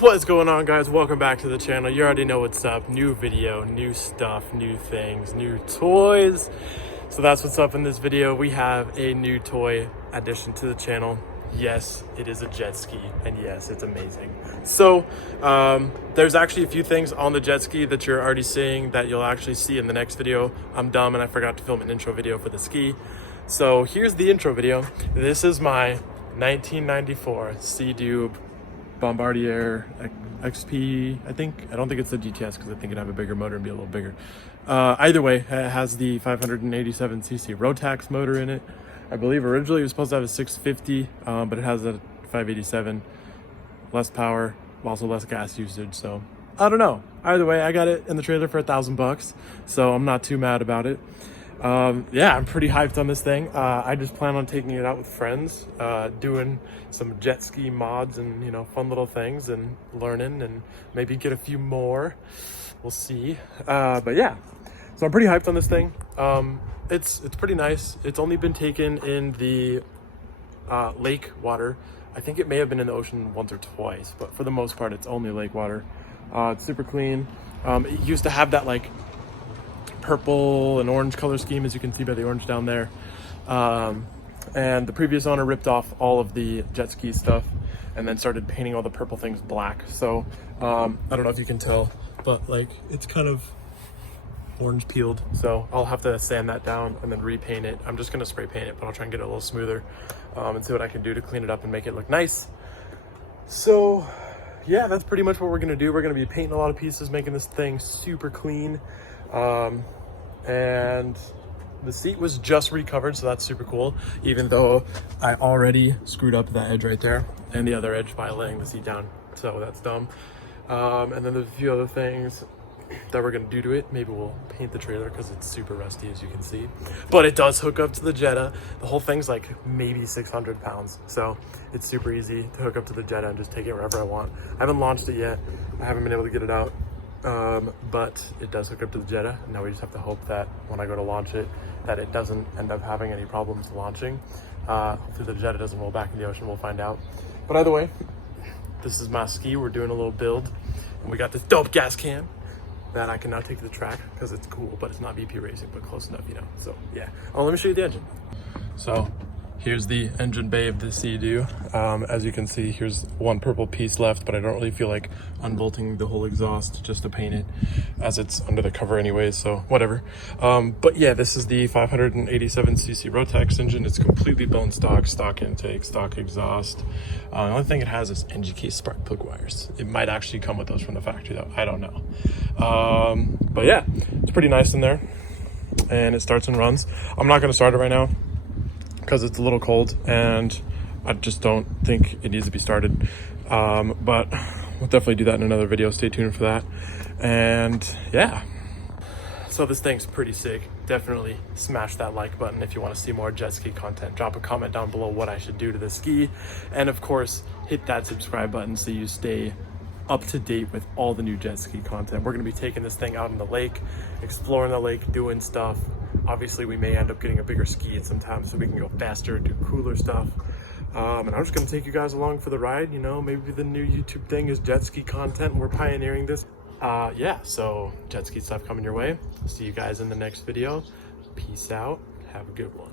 What is going on, guys? Welcome back to the channel. You already know what's up. New video, new stuff, new things, new toys. So that's what's up in this video. We have a new toy addition to the channel. Yes, it is a jet ski, and yes, it's amazing. So there's actually a few things on the jet ski that you're already seeing that you'll actually see in the next video. I'm dumb and I forgot to film an intro video for the ski. So here's the intro video. This is my 1994 Sea-Doo Bombardier XP, I don't think it's the GTS because I think it'd have a bigger motor and be a little bigger. Either way, it has the 587cc Rotax motor in it. I believe originally it was supposed to have a 650, but it has a 587, less power, also less gas usage. So I don't know. Either way, I got it in the trailer for $1,000, so I'm not too mad about it. Yeah, I'm pretty hyped on this thing. I just plan on taking it out with friends, doing some jet ski mods and, you know, fun little things and learning and maybe get a few more. We'll see. But yeah, so I'm pretty hyped on this thing. It's pretty nice. It's only been taken in the lake water. I think it may have been in the ocean once or twice, but for the most part, it's only lake water. It's super clean. It used to have that like purple and orange color scheme, as you can see by the orange down there, and the previous owner ripped off all of the jet ski stuff and then started painting all the purple things black. So I don't know if you can tell, but like it's kind of orange peeled, so I'll have to sand that down and then repaint it. I'm just gonna spray paint it, but I'll try and get it a little smoother and see what I can do to clean it up and make it look nice. So yeah, that's pretty much what we're gonna do. We're gonna be painting a lot of pieces, making this thing super clean. And the seat was just recovered, so that's super cool, even though I already screwed up that edge right there and the other edge by laying the seat down, so that's dumb. And then there's a few other things that we're gonna do to it. Maybe we'll paint the trailer because it's super rusty, as you can see, but it does hook up to the Jetta. The whole thing's like maybe 600 pounds, so it's super easy to hook up to the Jetta and just take it wherever I want. I haven't launched it yet. I haven't been able to get it out. But it does hook up to the Jetta. Now we just have to hope that when I go to launch it, that it doesn't end up having any problems launching. Hopefully the Jetta doesn't roll back in the ocean. We'll find out. But either way, this is my ski. We're doing a little build, and we got this dope gas can that I can now take to the track because it's cool, but it's not VP racing, but close enough, you know. So yeah. Oh, let me show you the engine. So here's the engine bay of the Sea-Doo. As you can see, here's one purple piece left, but I don't really feel like unbolting the whole exhaust just to paint it, as it's under the cover anyways, so whatever. But yeah, this is the 587cc Rotax engine. It's completely bone stock intake, stock exhaust. The only thing it has is NGK spark plug wires. It might actually come with those from the factory though, I don't know. But yeah, it's pretty nice in there, and it starts and runs. I'm not gonna start it right now because it's a little cold and I just don't think it needs to be started, but we'll definitely do that in another video. Stay tuned for that. And yeah, so this thing's pretty sick. Definitely smash that like button if you want to see more jet ski content. Drop a comment down below what I should do to the ski, and of course hit that subscribe button so you stay up to date with all the new jet ski content. We're going to be taking this thing out in the lake, exploring the lake, doing stuff. Obviously we may end up getting a bigger ski at some time so we can go faster and do cooler stuff. And I'm just going to take you guys along for the ride. You know, maybe the new YouTube thing is jet ski content and we're pioneering this. Yeah, so jet ski stuff coming your way. See you guys in the next video. Peace out. Have a good one.